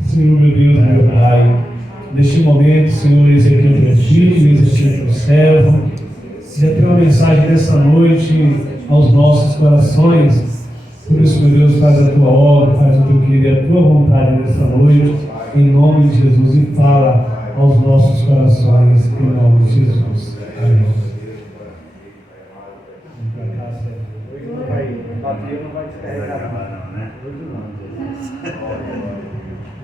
Senhor, meu Deus, meu Pai, neste momento, Senhor, eis aqui o teu filho, eis aqui o teu servo, e a tua mensagem dessa noite aos nossos corações. Por isso, meu Deus, faz a tua obra, faz o teu querer, a tua vontade nessa noite, em nome de Jesus, e fala aos nossos corações, em nome de Jesus. Amém. Bater não vai descarregar, não, né? Hoje não.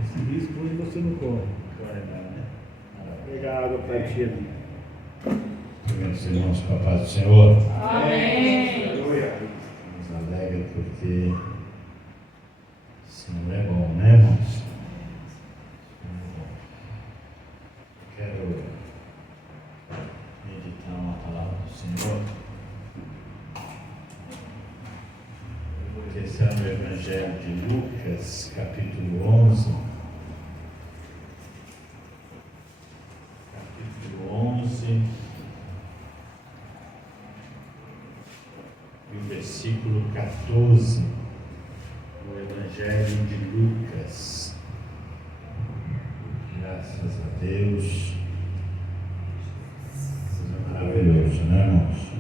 Esse risco hoje você não corre. Pegar água para ti ali. Meus irmãos, com a paz do Senhor. Amém. Nos alegra porque o Senhor é bom, né, irmãos? Quero meditar uma palavra do Senhor. Esse é o Evangelho de Lucas, capítulo 11. Capítulo 11, e o versículo 14, do Evangelho de Lucas. Graças a Deus. Isso é maravilhoso, né, irmãos?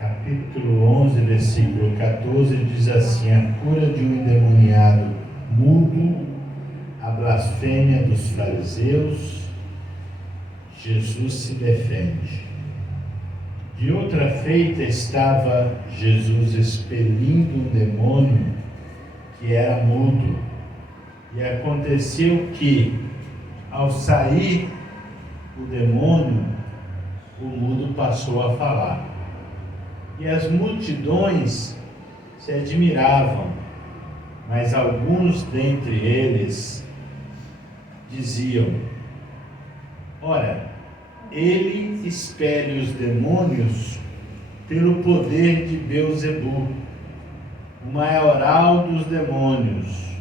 Capítulo 11, versículo 14, diz assim: a cura de um endemoniado mudo, a blasfêmia dos fariseus, Jesus se defende. De outra feita estava Jesus expelindo um demônio que era mudo, e aconteceu que, ao sair o demônio, o mudo passou a falar. E as multidões se admiravam, mas alguns dentre eles diziam: ora, ele expele os demônios pelo poder de Beelzebu, o maioral dos demônios.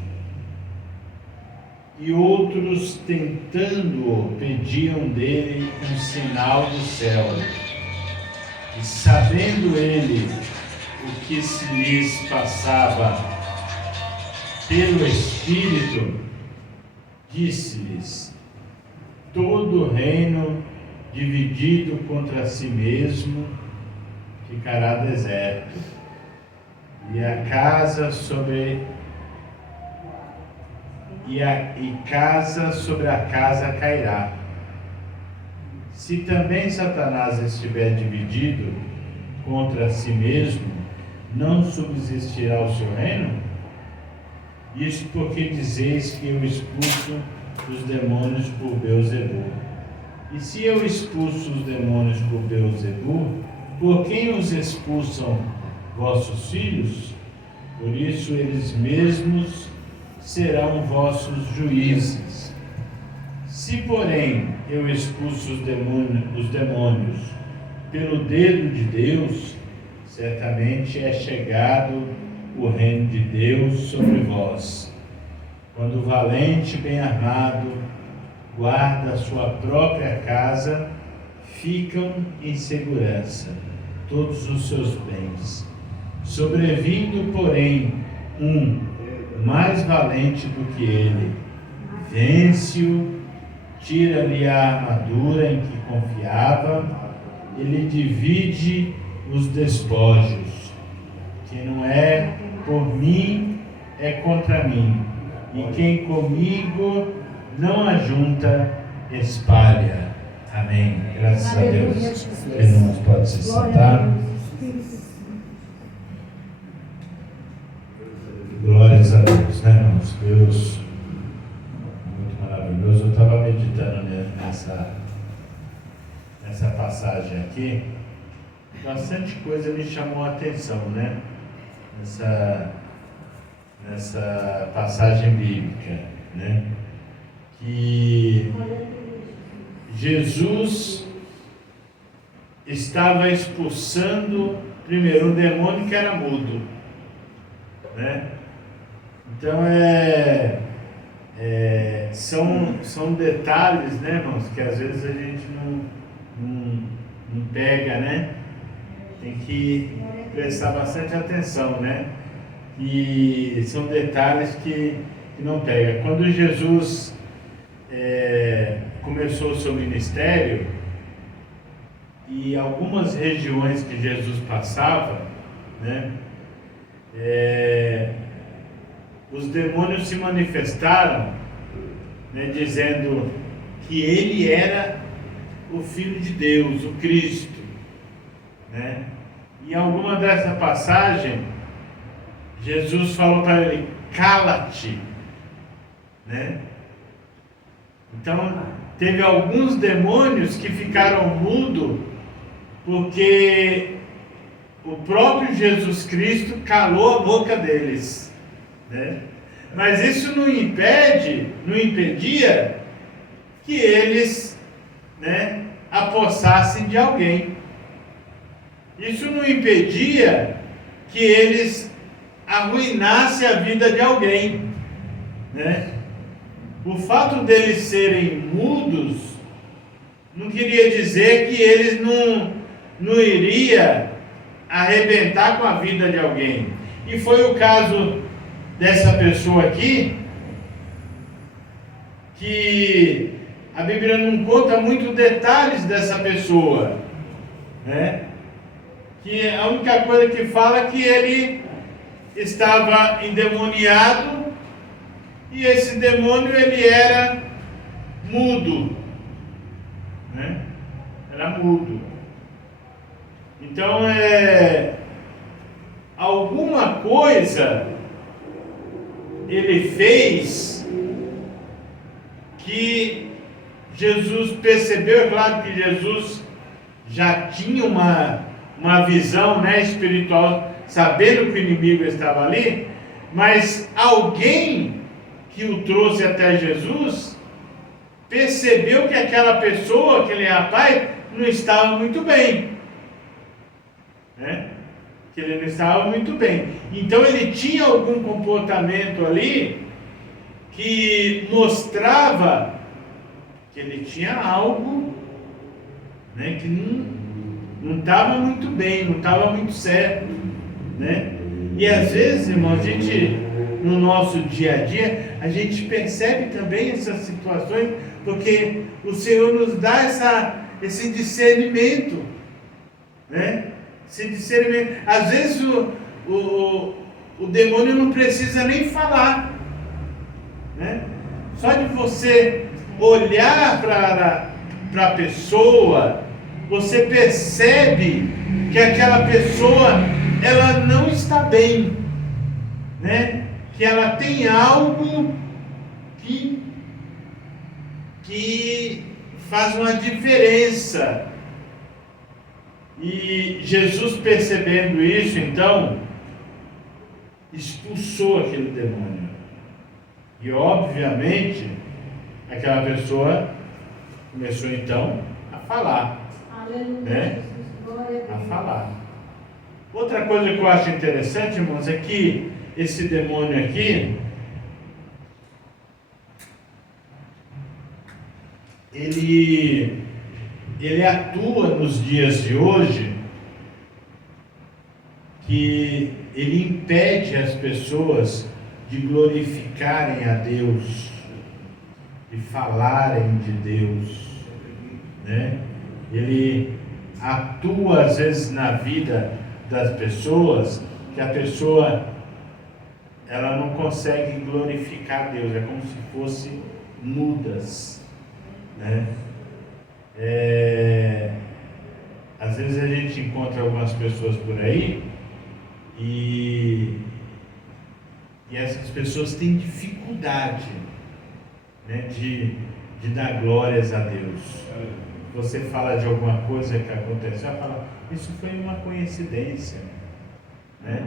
E outros, tentando-o, pediam dele um sinal do céu. E sabendo ele o que se lhes passava pelo Espírito, disse-lhes: todo reino dividido contra si mesmo ficará deserto, e a casa sobre a casa cairá. Se também Satanás estiver dividido contra si mesmo, não subsistirá o seu reino? Isso porque dizeis que eu expulso os demônios por Beelzebu. E se eu expulso os demônios por Beelzebu, por quem os expulsam vossos filhos? Por isso eles mesmos serão vossos juízes. Se, porém, eu expulso os demônios pelo dedo de Deus, certamente é chegado o reino de Deus sobre vós. Quando o valente bem armado guarda a sua própria casa, ficam em segurança todos os seus bens. Sobrevindo, porém, um mais valente do que ele, vence-o, tira-lhe a armadura em que confiava, ele divide os despojos. Quem não é por mim, é contra mim, e quem comigo não ajunta, espalha. Amém. Graças a Deus. Irmãos, pode se sentar. Glórias a Deus, né, irmãos? Deus muito maravilhoso. Eu estava meditando nessa passagem aqui. Bastante coisa me chamou a atenção, né? Nessa passagem bíblica, né? Que Jesus estava expulsando primeiro um demônio que era mudo, né? Então são detalhes, né, irmãos, que às vezes a gente não pega, né? Tem que prestar bastante atenção, né? E são detalhes que não pega. Quando Jesus começou o seu ministério, e algumas regiões que Jesus passava, né? Os demônios se manifestaram, né, dizendo que ele era o Filho de Deus, o Cristo, né? Em alguma dessa passagem, Jesus falou para ele: cala-te, né? Então, teve alguns demônios que ficaram mudos porque o próprio Jesus Cristo calou a boca deles, né? Mas isso não impedia que eles, né, apossassem de alguém. Isso não impedia que eles arruinassem a vida de alguém, né? O fato deles serem mudos não queria dizer que eles não iria arrebentar com a vida de alguém. E foi o caso dessa pessoa aqui, que a Bíblia não conta muito detalhes dessa pessoa, né? Que a única coisa que fala é que ele estava endemoniado, e esse demônio ele era mudo, né? Era mudo. Então alguma coisa ele fez que Jesus percebeu. É claro que Jesus já tinha uma visão, né, espiritual, sabendo que o inimigo estava ali, mas alguém que o trouxe até Jesus percebeu que aquela pessoa, aquele rapaz, não estava muito bem, né? Que ele não estava muito bem. Então ele tinha algum comportamento ali que mostrava que ele tinha algo, né, que não estava muito bem, não estava muito certo, né? E às vezes, irmão, a gente, no nosso dia a dia, a gente percebe também essas situações, porque o Senhor nos dá esse discernimento, né? Esse discernimento. Às vezes o demônio não precisa nem falar, né? Só de você olhar para a pessoa, você percebe que aquela pessoa, ela não está bem, né? Que ela tem algo que faz uma diferença. E Jesus, percebendo isso, então expulsou aquele demônio. E obviamente aquela pessoa começou então a falar, né? A falar. Outra coisa que eu acho interessante, irmãos, é que esse demônio aqui, ele atua nos dias de hoje, que ele impede as pessoas de glorificarem a Deus, de falarem de Deus, né? Ele atua às vezes na vida das pessoas, que a pessoa ela não consegue glorificar a Deus, é como se fossem mudas, né? Às vezes a gente encontra algumas pessoas por aí e essas pessoas têm dificuldade, né, de dar glórias a Deus. Você fala de alguma coisa que aconteceu, ela fala: isso foi uma coincidência, né?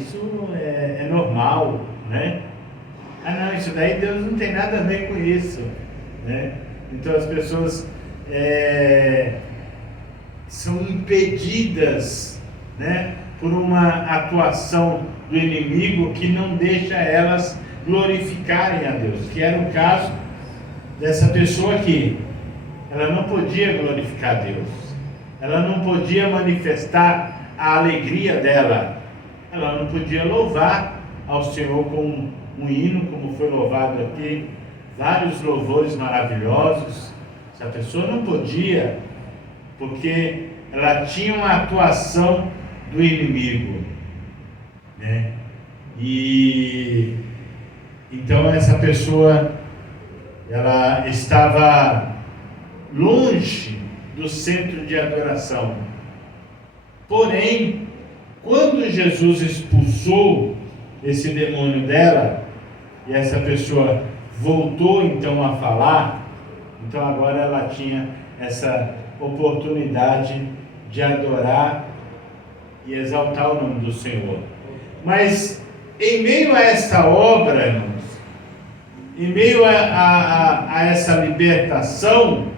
Isso é normal, né? Não, isso daí Deus não tem nada a ver com isso, né? Então as pessoas são impedidas, né, por uma atuação do inimigo que não deixa elas glorificarem a Deus, que era o caso dessa pessoa aqui. Ela não podia glorificar a Deus, ela não podia manifestar a alegria dela, ela não podia louvar ao Senhor com um hino, como foi louvado aqui, vários louvores maravilhosos. Essa pessoa não podia, porque ela tinha uma atuação do inimigo, né? E então essa pessoa, ela estava longe do centro de adoração. Porém, quando Jesus expulsou esse demônio dela, e essa pessoa voltou então a falar, então agora ela tinha essa oportunidade de adorar e exaltar o nome do Senhor. Mas em meio a esta obra, irmãos, em meio a essa libertação,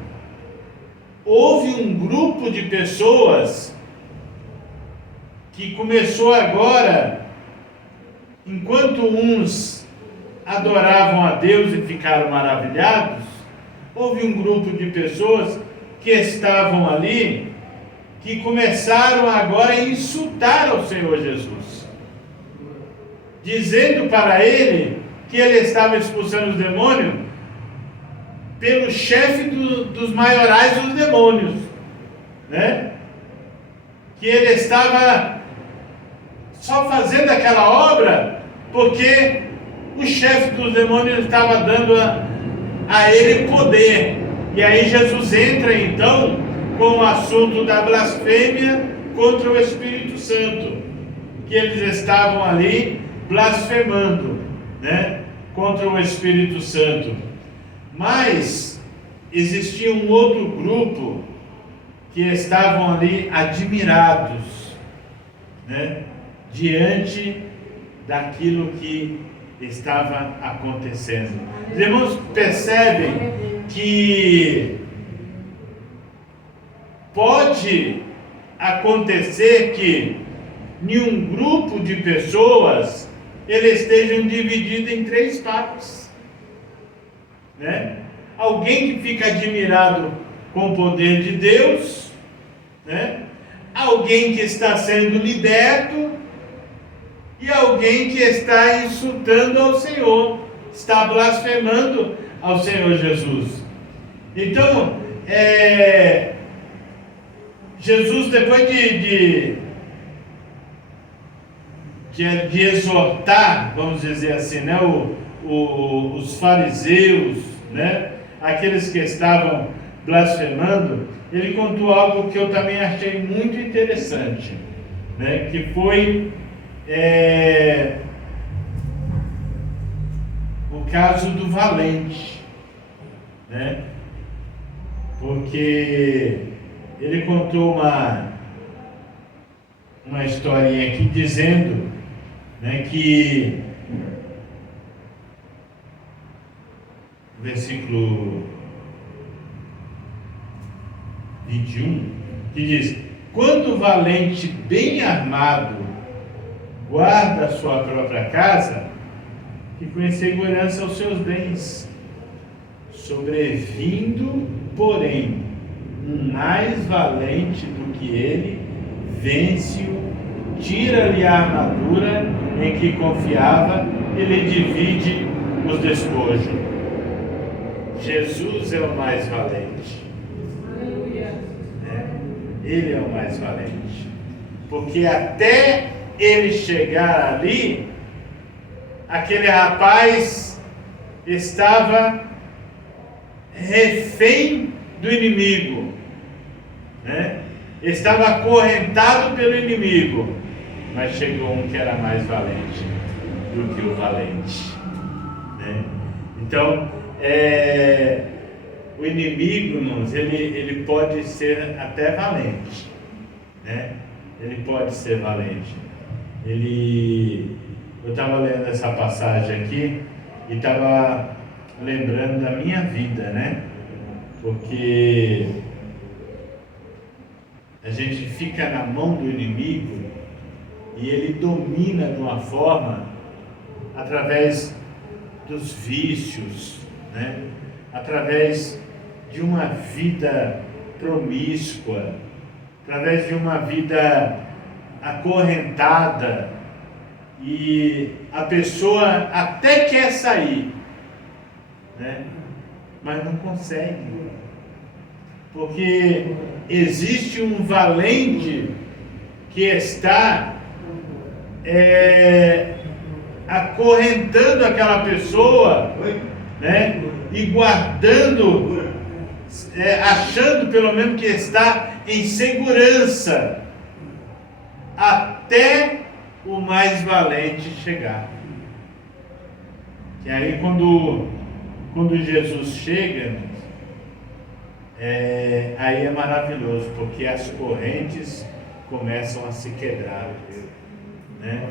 houve um grupo de pessoas que começou agora, enquanto uns adoravam a Deus e ficaram maravilhados, houve um grupo de pessoas que estavam ali, que começaram agora a insultar ao Senhor Jesus, dizendo para ele que ele estava expulsando os demônios pelo chefe dos maiorais dos demônios, né? Que ele estava só fazendo aquela obra porque o chefe dos demônios estava dando a ele poder. E aí Jesus entra então com o assunto da blasfêmia contra o Espírito Santo, que eles estavam ali blasfemando, né, contra o Espírito Santo. Mas existia um outro grupo que estavam ali admirados, né, diante daquilo que estava acontecendo. Os irmãos percebem que pode acontecer que em um grupo de pessoas eles estejam divididos em três partes, né? Alguém que fica admirado com o poder de Deus, né? Alguém que está sendo liberto e alguém que está insultando ao Senhor, está blasfemando ao Senhor Jesus. Então, Jesus, depois de exortar, vamos dizer assim, né, os fariseus, né, aqueles que estavam blasfemando, ele contou algo que eu também achei muito interessante, né, que foi o caso do valente, né, porque ele contou uma historinha aqui dizendo, né, que versículo 21, que diz: quando o valente bem armado guarda a sua própria casa, fica em segurança aos seus bens. Sobrevindo, porém, um mais valente do que ele, vence-o, tira-lhe a armadura em que confiava e lhe divide os despojos. Jesus é o mais valente. Ele é o mais valente. Porque até ele chegar ali, aquele rapaz estava refém do inimigo, né? Estava acorrentado pelo inimigo, mas chegou um que era mais valente do que o valente, né? Então, o inimigo, irmãos, ele pode ser até valente, né? Ele pode ser valente. Eu estava lendo essa passagem aqui e estava lembrando da minha vida, né? Porque a gente fica na mão do inimigo e ele domina de uma forma através dos vícios, né? Através de uma vida promíscua, através de uma vida acorrentada, e a pessoa até quer sair, né? Mas não consegue, porque existe um valente que está acorrentando aquela pessoa, né? E guardando, achando pelo menos que está em segurança, até o mais valente chegar. E aí quando Jesus chega, aí é maravilhoso, porque as correntes começam a se quebrar, né?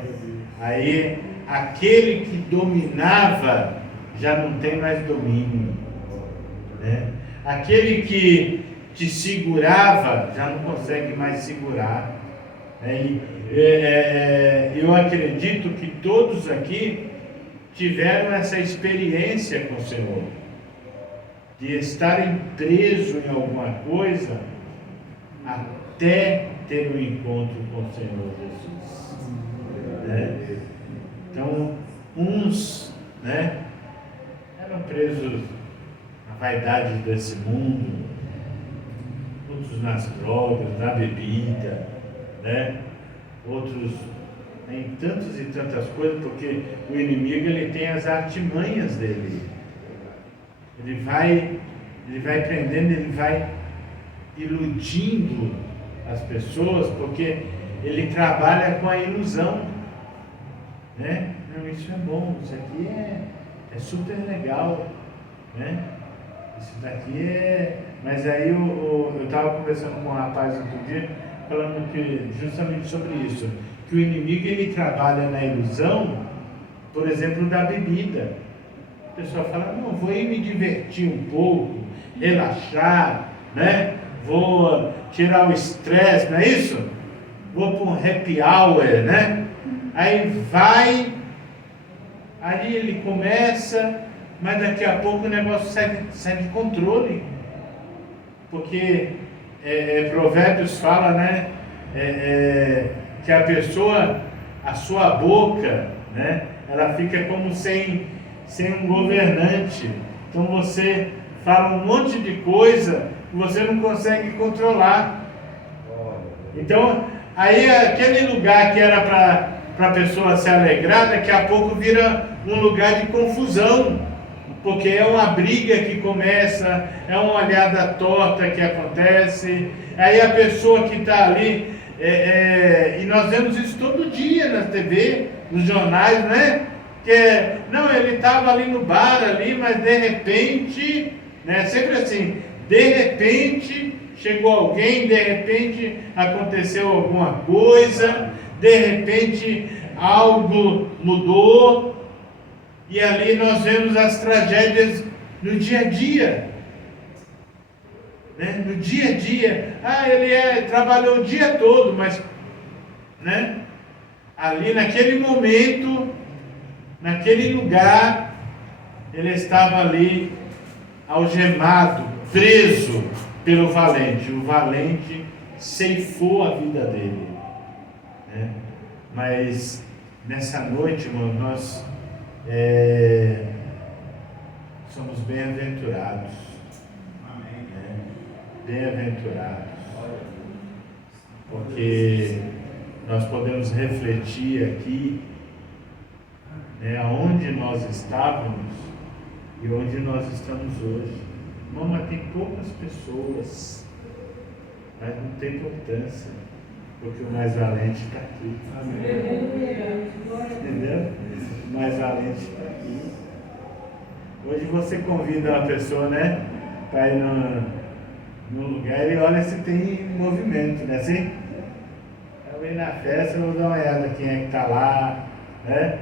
Aí aquele que dominava já não tem mais domínio, né? Aquele que te segurava já não consegue mais segurar, né? Eu acredito que todos aqui tiveram essa experiência com o Senhor, de estarem presos em alguma coisa até ter um encontro com o Senhor Jesus, né? Então, uns, né, eram presos na vaidade desse mundo, outros nas drogas, na bebida, né? Outros em tantas e tantas coisas, porque o inimigo ele tem as artimanhas dele. Ele vai prendendo, ele vai iludindo as pessoas, porque ele trabalha com a ilusão, né? Não, isso é bom, isso aqui é super legal, né? Isso daqui é... Mas aí eu estava conversando com um rapaz outro dia, falando que justamente sobre isso, que o inimigo ele trabalha na ilusão, por exemplo, da bebida. A pessoa fala, não, vou ir me divertir um pouco, relaxar, né? Vou tirar o estresse, não é isso? Vou para um happy hour, né? Aí vai, aí ele começa, mas daqui a pouco o negócio sai de controle. Porque Provérbios fala, né? Que a pessoa, a sua boca, né? Ela fica como sem um governante. Então você fala um monte de coisa que você não consegue controlar. Então, aí aquele lugar que era para a pessoa se alegrar, daqui a pouco vira um lugar de confusão, porque é uma briga que começa, é uma olhada torta que acontece, aí a pessoa que está ali, e nós vemos isso todo dia na TV, nos jornais, né? Não, ele estava ali no bar ali, mas de repente, né? Sempre assim, de repente chegou alguém, de repente aconteceu alguma coisa, de repente algo mudou, e ali nós vemos as tragédias no dia a dia, né? No dia a dia, ele trabalhou o dia todo, mas, né? Ali naquele momento, naquele lugar, ele estava ali algemado, preso pelo valente. O valente ceifou a vida dele, né? Mas nessa noite, irmão, nós somos bem-aventurados. Amém. Né? Bem-aventurados, porque nós podemos refletir aqui, né, aonde nós estávamos e onde nós estamos hoje. Mas tem poucas pessoas, mas não tem importância, porque o mais valente está aqui. Amém. Entendeu? O mais valente está aqui. Hoje você convida uma pessoa, né, para ir no lugar e olha se tem movimento, né? Assim, eu vim na festa, vou dar uma olhada quem é que está lá, né?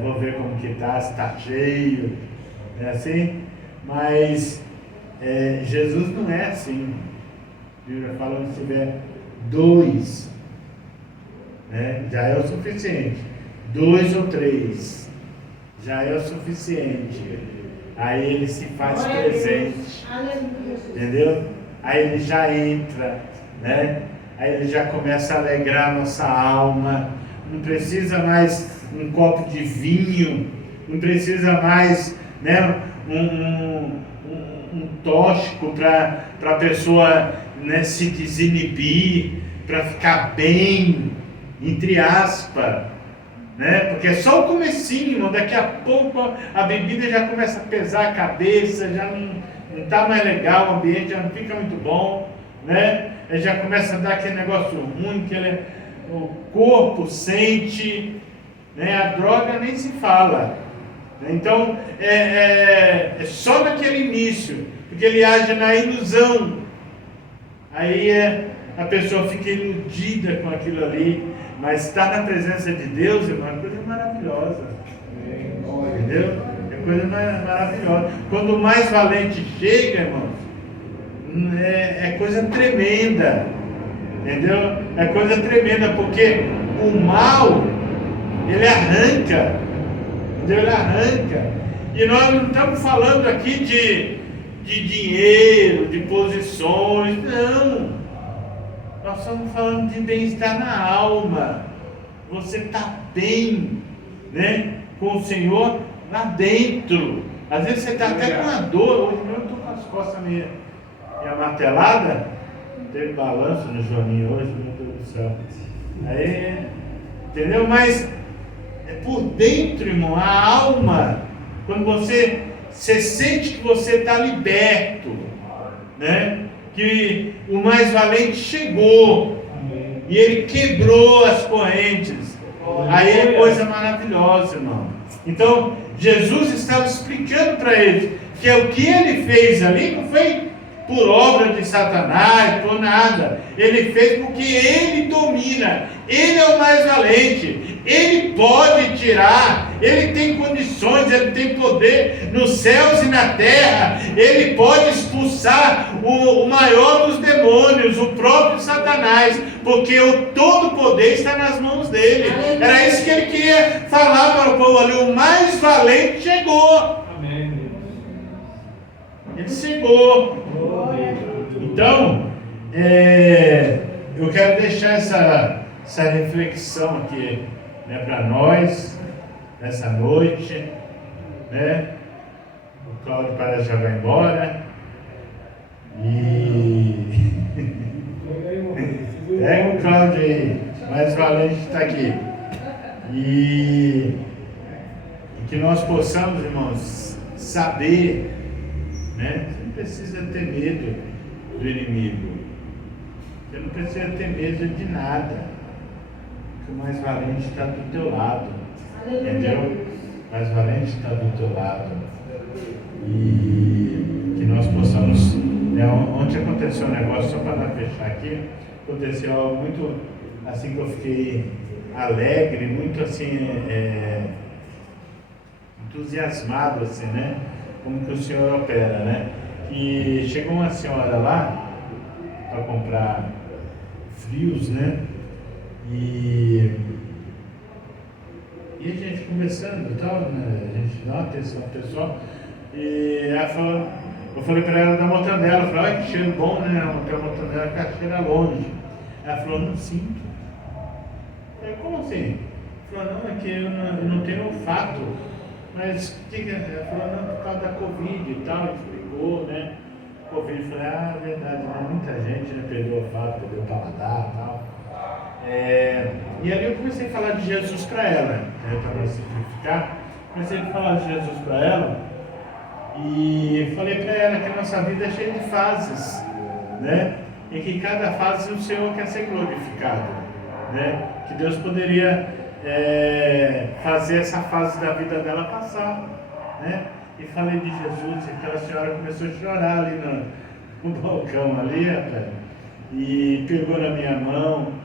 Vou ver como que está, se está cheio, é assim? Mas Jesus não é assim. A Bíblia fala que se tiver 2, né, já é o suficiente. 2 ou 3 já é o suficiente. Aí ele se faz presente, entendeu? Aí ele já entra, né? Aí ele já começa a alegrar a nossa alma. Não precisa mais um copo de vinho, não precisa mais, né, um tóxico para a pessoa, né, se desinibir, para ficar bem, entre aspas, né? Porque é só o comecinho, irmão. Daqui a pouco a bebida já começa a pesar a cabeça, já não está mais legal, o ambiente já não fica muito bom, né? Aí já começa a dar aquele negócio ruim, o corpo sente, né? A droga nem se fala. Então é só naquele início, porque ele age na ilusão. Aí a pessoa fica iludida com aquilo ali, mas estar na presença de Deus, irmão, é coisa maravilhosa. Entendeu? É coisa maravilhosa. Quando o mais valente chega, irmãos, é coisa tremenda. Entendeu? É coisa tremenda, porque o mal, ele arranca. Entendeu? Ele arranca. E nós não estamos falando aqui de dinheiro, de posições, não. Nós estamos falando de bem-estar na alma. Você está bem, né, com o Senhor lá dentro. Às vezes você está até com uma dor. Hoje mesmo eu estou com as costas meio marteladas. Teve balanço no Joninho hoje, meu Deus do céu. Aí, entendeu? Mas é por dentro, irmão, a alma. Quando você sente que você está liberto, né? Que o mais valente chegou. Amém. E ele quebrou as correntes. Aí é coisa maravilhosa, irmão. Então, Jesus estava explicando para eles que o que ele fez ali não foi por obra de Satanás, por nada. Ele fez porque ele domina. Ele é o mais valente. Ele pode tirar. Ele tem condições, ele tem poder nos céus e na terra. Ele pode expulsar o maior dos demônios, o próprio Satanás, porque todo poder está nas mãos dele. Era isso que ele queria falar para o povo ali. O mais valente chegou. Amém. Ele chegou. Então, eu quero deixar essa reflexão aqui, né, para nós, nessa noite, né? O Cláudio parece já vai embora. E pega o Cláudio aí, mais valente está aqui. E que nós possamos, irmãos, saber, né? Você não precisa ter medo do inimigo. Você não precisa ter medo de nada. O mais valente está do teu lado. Entendeu? O mais valente está do teu lado. E que nós possamos. Ontem aconteceu um negócio, só para não fechar aqui. Aconteceu muito assim que eu fiquei alegre, muito assim, entusiasmado, assim, né? Como que o Senhor opera, né? E chegou uma senhora lá para comprar frios, né? E a gente conversando e tal, né? A gente dá uma atenção ao pessoal. E ela falou, eu falei para ela da mortandela, eu falei, olha que cheiro bom, né? A mortandela que a cheira longe. Ela falou, não sinto. Eu falei, como assim? Ela falou, não, é que eu não tenho olfato. Mas ela falou, não, por causa da Covid e tal, explicou, né? Covid, eu falei, verdade, né? Muita gente, né, perdeu o olfato, perdeu o paladar e tal. E ali eu comecei a falar de Jesus para ela, para simplificar, comecei a falar de Jesus para ela e falei para ela que a nossa vida é cheia de fases, né? E que cada fase o Senhor quer ser glorificado, né? Que Deus poderia fazer essa fase da vida dela passar, né? E falei de Jesus, e aquela senhora começou a chorar ali no balcão ali, rapaz, e pegou na minha mão.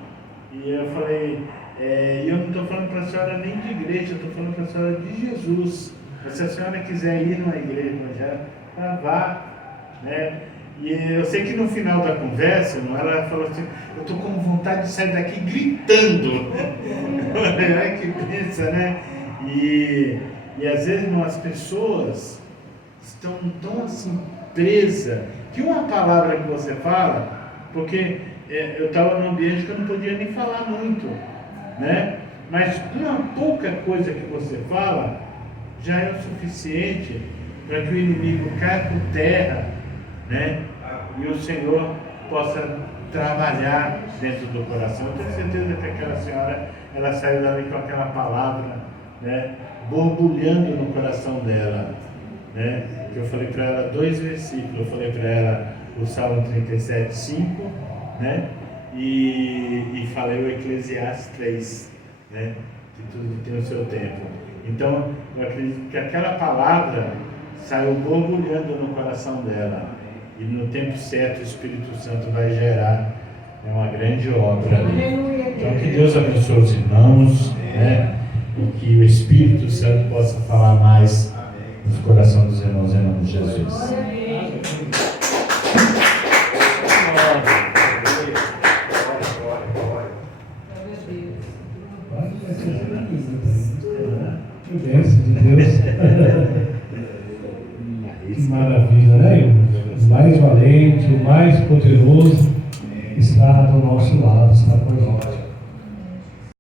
E eu falei, eu não estou falando para a senhora nem de igreja, eu estou falando para a senhora de Jesus. Se a senhora quiser ir numa igreja evangélica, vá, né? E eu sei que no final da conversa, ela falou assim, eu estou com vontade de sair daqui gritando. Olha que pensa, né? E às vezes, irmão, as pessoas estão tão assim presas que uma palavra que você fala porque eu estava num ambiente que eu não podia nem falar muito, né? Mas uma pouca coisa que você fala já é o suficiente para que o inimigo caia por terra, né? E o Senhor possa trabalhar dentro do coração. Eu tenho certeza que aquela senhora, ela saiu dali com aquela palavra, né? Borbulhando no coração dela, né? Eu falei para ela 2 versículos. Eu falei para ela o Salmo 37:5, né? E falei o Eclesiastes 3, né? Que tudo tem o seu tempo. Então, eu acredito que aquela palavra saiu borbulhando no coração dela. E no tempo certo o Espírito Santo vai gerar uma grande obra. Então, que Deus abençoe os irmãos, né? E que o Espírito Santo possa falar mais nos corações dos irmãos em nome de Jesus. Que bênção de Deus. Que maravilha, né, irmão? O mais valente, o mais poderoso está do nosso lado, está com a gente.